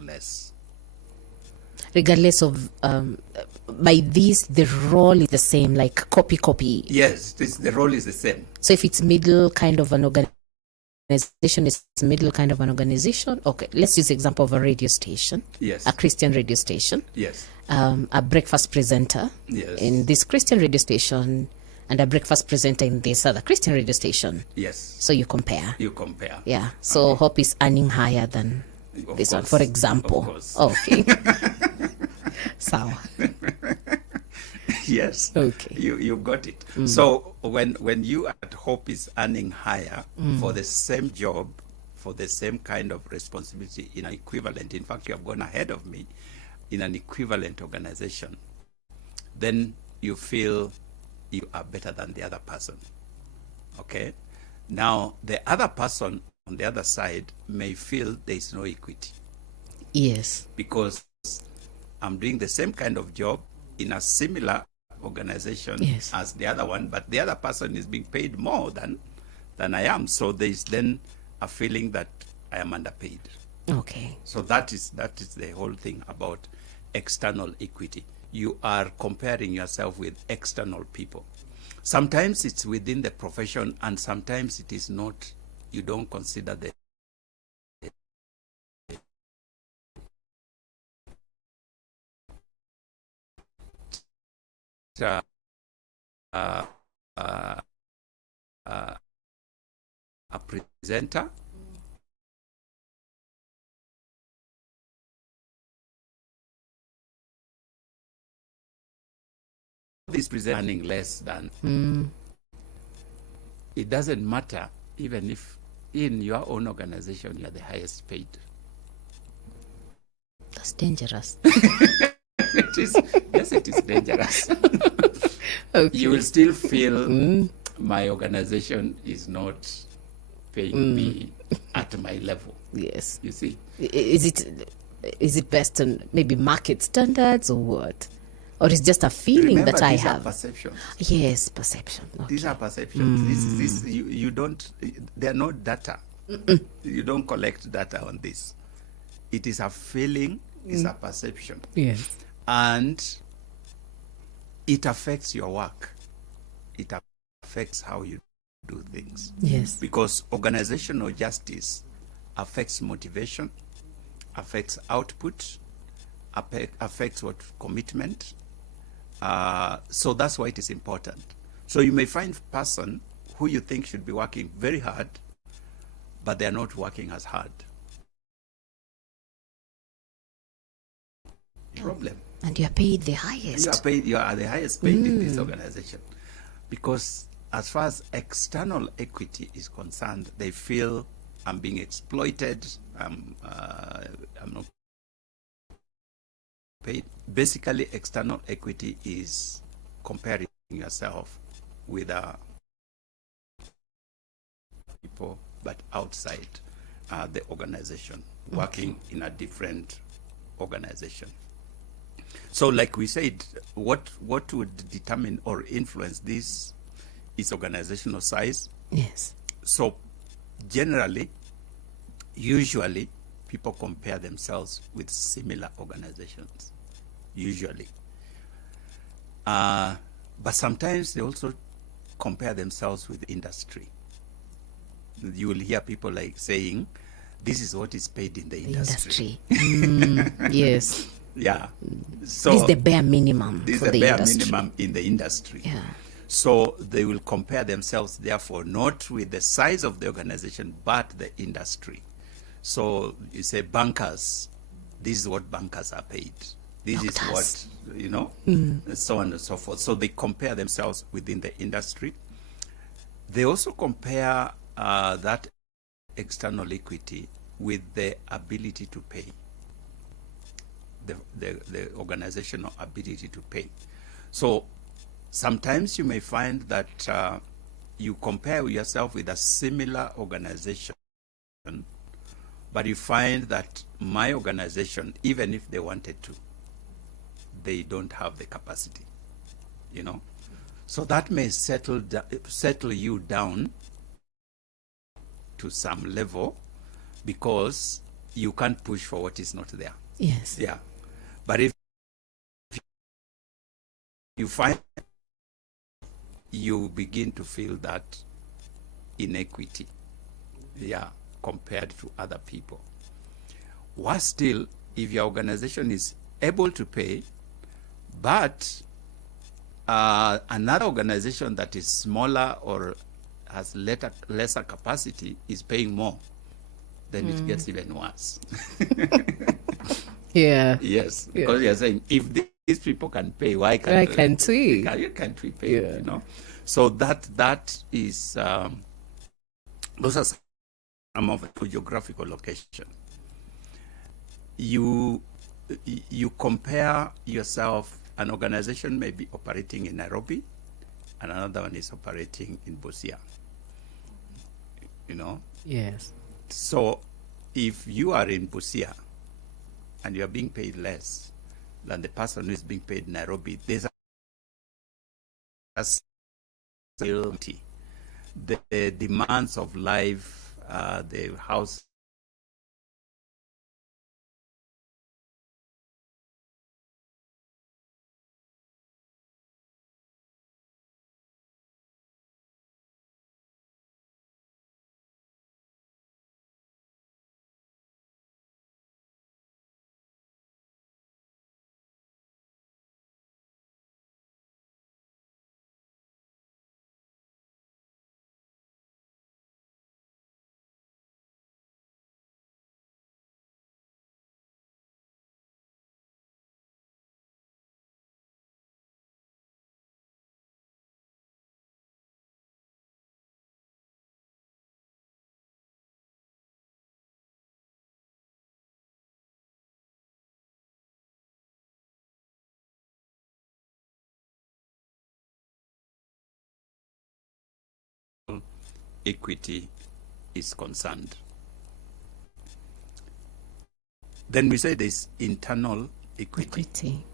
less. Regardless of, by this, the role is the same, like copy. Yes, the role is the same. So if it's middle kind of an organization, it's middle kind of an organization. Okay, let's use the example of a radio station. Yes. A Christian radio station. Yes. A breakfast presenter. Yes. In this Christian radio station, and a breakfast presenter in this other Christian radio station. Yes. So you compare. Yeah. So Okay. Hope is earning higher than Of this one, course. for example. Of course. Okay. Sawa. Yes. Okay. You got it. So when you at Hope is earning higher for the same job, for the same kind of responsibility in an equivalent, in fact, you have gone ahead of me in an equivalent organization, then you feel you are better than the other person. Okay? Now, the other person on the other side may feel there is no equity Yes. because I'm doing the same kind of job in a similar organization Yes. as the other one, but the other person is being paid more than I am. So there is then a feeling that I am underpaid. Okay. So that is the whole thing about external equity. You are comparing yourself with external people. Sometimes it's within the profession, and sometimes it is not. You don't consider the a presenter. This presenting less than. It doesn't matter even if in your own organization you are the highest paid. That's dangerous. It is, yes, it is dangerous. Okay. You will still feel my organization is not paying me at my level. Yes. You see? Is it based on maybe market standards or what? Or it's just a feeling Remember, that I these are have? perceptions. Yes, perception. Okay. These are perceptions. This you don't. They are not data. You don't collect data on this. It is a feeling. It's a perception, Yes. and it affects your work. It affects how you do things. Yes. Because organizational justice affects motivation, affects output, affects what commitment. So that's why it is important. So you may find a person who you think should be working very hard, but they are not working as hard. Problem. And you are paid the highest. You are the highest paid in this organization. Because as far as external equity is concerned, they feel I'm being exploited, I'm not paid. Basically, external equity is comparing yourself with people, but outside the organization, working in a different organization. So like we said, what would determine or influence this is organizational size. Yes. So generally, usually, people compare themselves with similar organizations, usually. But sometimes they also compare themselves with industry. You will hear people like saying, this is what is paid in the industry. Yes. Yeah. So This is the bare minimum this for is the the bare industry. minimum in the industry. Yeah. So they will compare themselves, therefore, not with the size of the organization, but the industry. So you say bankers, this is what bankers are paid. This is Doctors. what, so on and so forth. So they compare themselves within the industry. They also compare that external equity with the ability to pay, the organizational ability to pay. So sometimes you may find that you compare yourself with a similar organization, but you find that my organization, even if they wanted to, they don't have the capacity, So that may settle you down to some level, because you can't push for what is not there. Yes. Yeah. But if you find, you begin to feel that inequity, yeah, compared to other people. Worse still, if your organization is able to pay, but another organization that is smaller or has lesser capacity is paying more, then it gets even worse. Yeah. Yes, because you're saying, if these people can pay, why can't we? Can't we pay? Yeah. You know, so that is those are some of the geographical location. You compare yourself. An organization may be operating in Nairobi, and another one is operating in Busia. You know. Yes. So, if you are in Busia and you are being paid less than the person who is being paid in Nairobi, there's a the demands of life, the house equity is concerned. Then we say there's internal equity.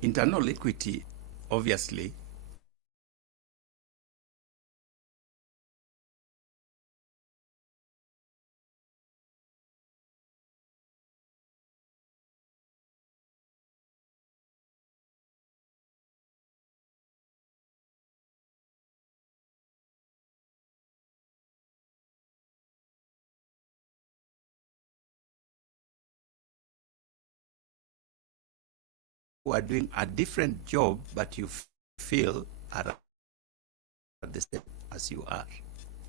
Internal equity, obviously, who are doing a different job, but you feel are the same as you are.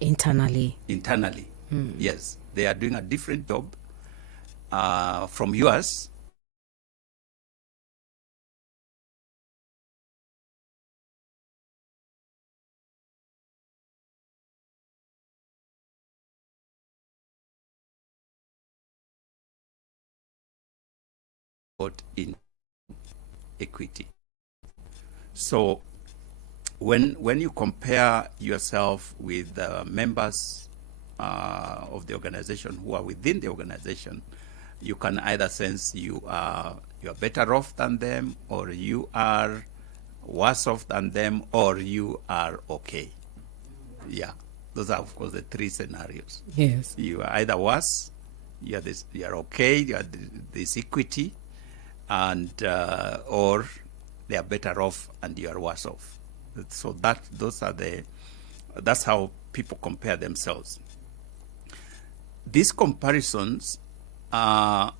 Internally. Yes. They are doing a different job from yours. In equity. So when you compare yourself with members of the organization who are within the organization, you can either sense you are better off than them, or you are worse off than them, or you are okay. Yeah, those are of course the three scenarios. Yes. You are either worse, you are okay, you are this equity, and or they are better off and you are worse off. So that's how people compare themselves. These comparisons are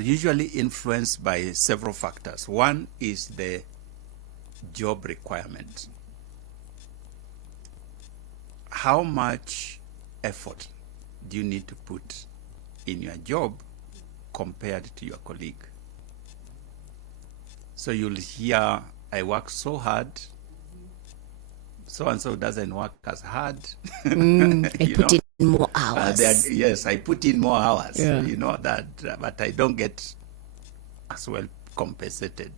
usually influenced by several factors. One is the job requirement. How much effort do you need to put in your job compared to your colleague? So you'll hear, I work so hard, so-and-so doesn't work as hard. I put in more hours. Yes, I put in more hours, Yeah. you know, but I don't get as well compensated.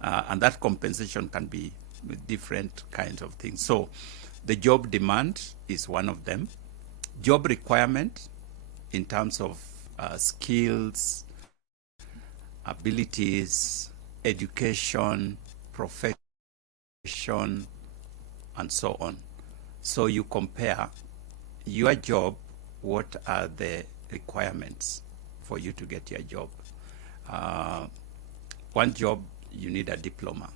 And that compensation can be with different kinds of things. So the job demand is one of them. Job requirement in terms of skills, abilities, education, profession, and so on. So you compare your job, what are the requirements for you to get your job. One job, you need a diploma.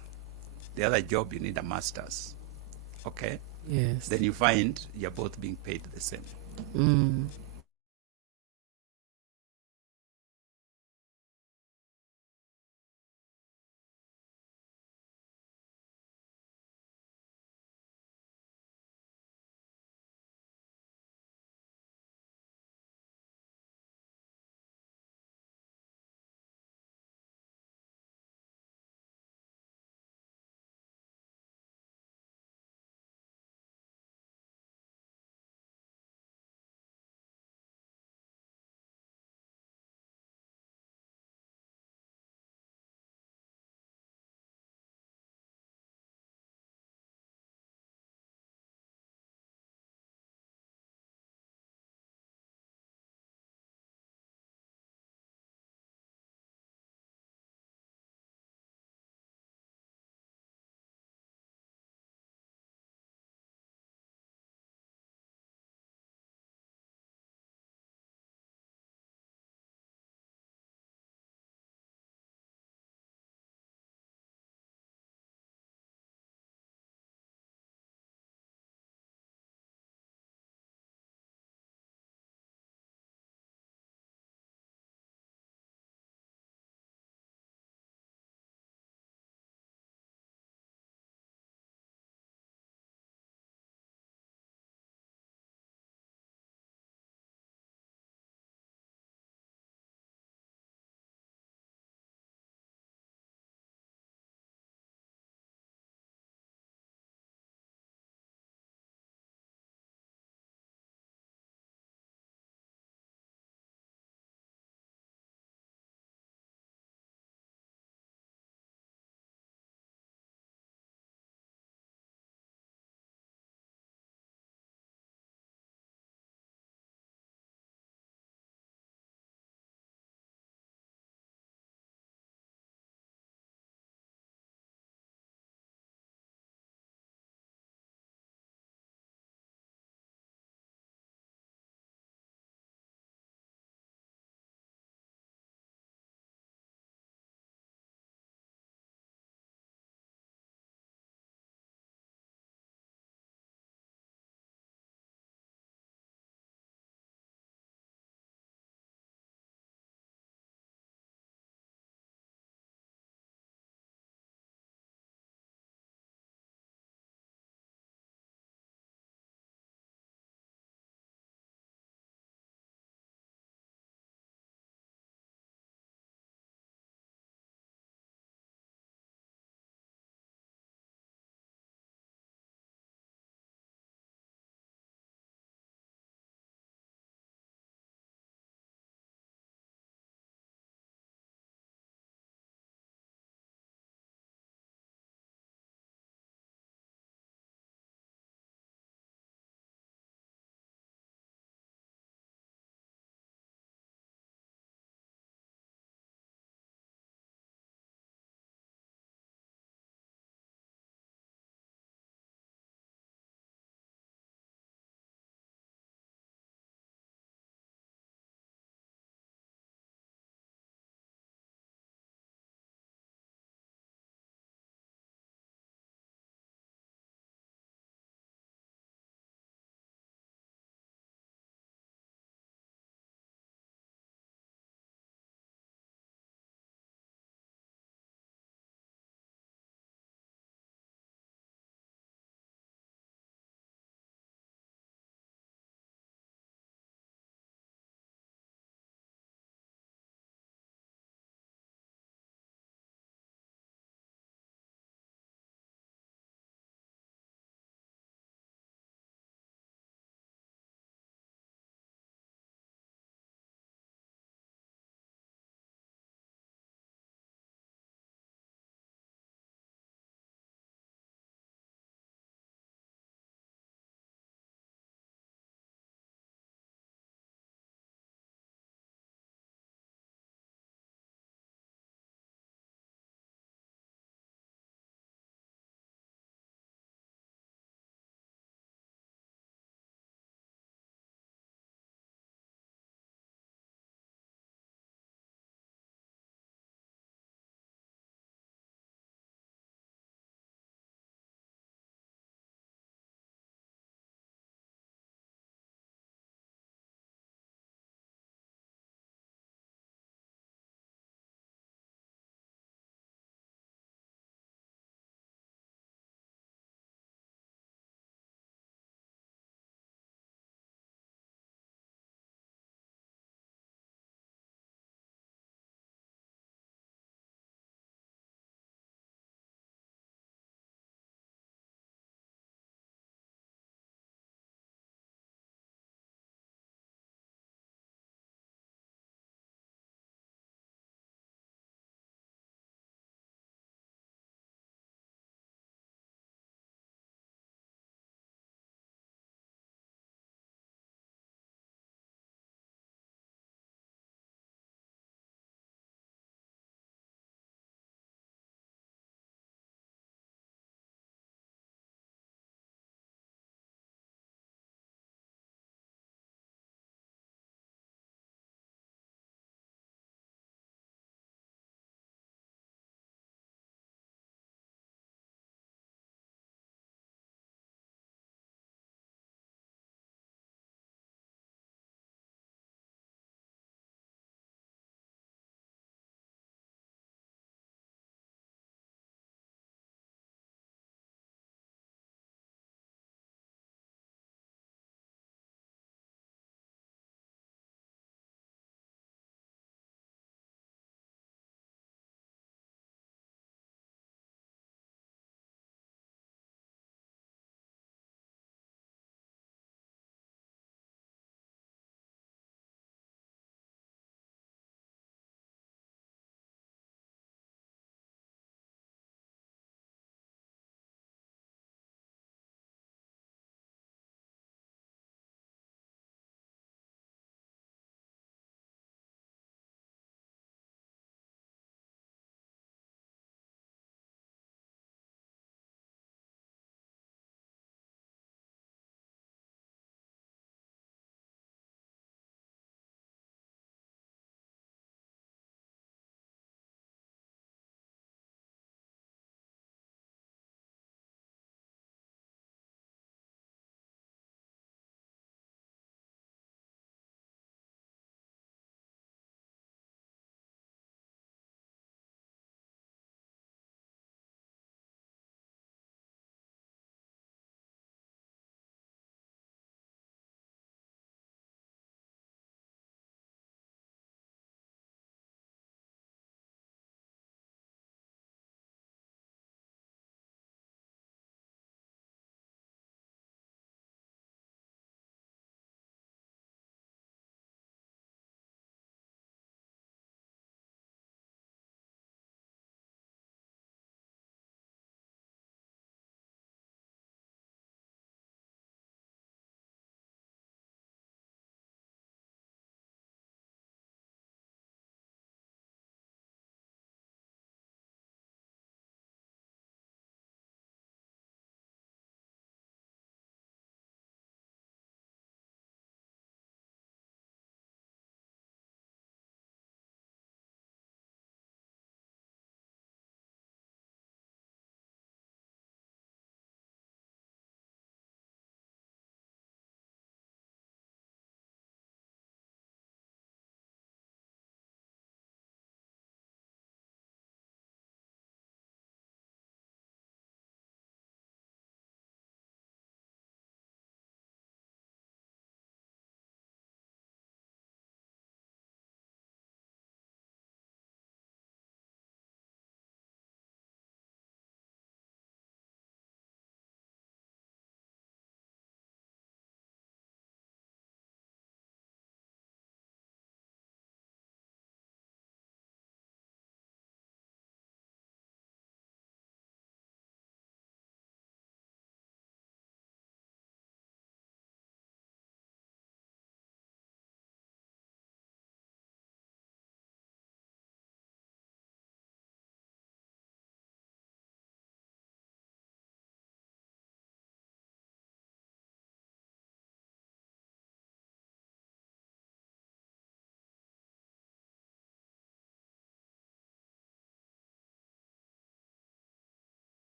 The other job, you need a master's. Okay? Yes. Then you find you're both being paid the same.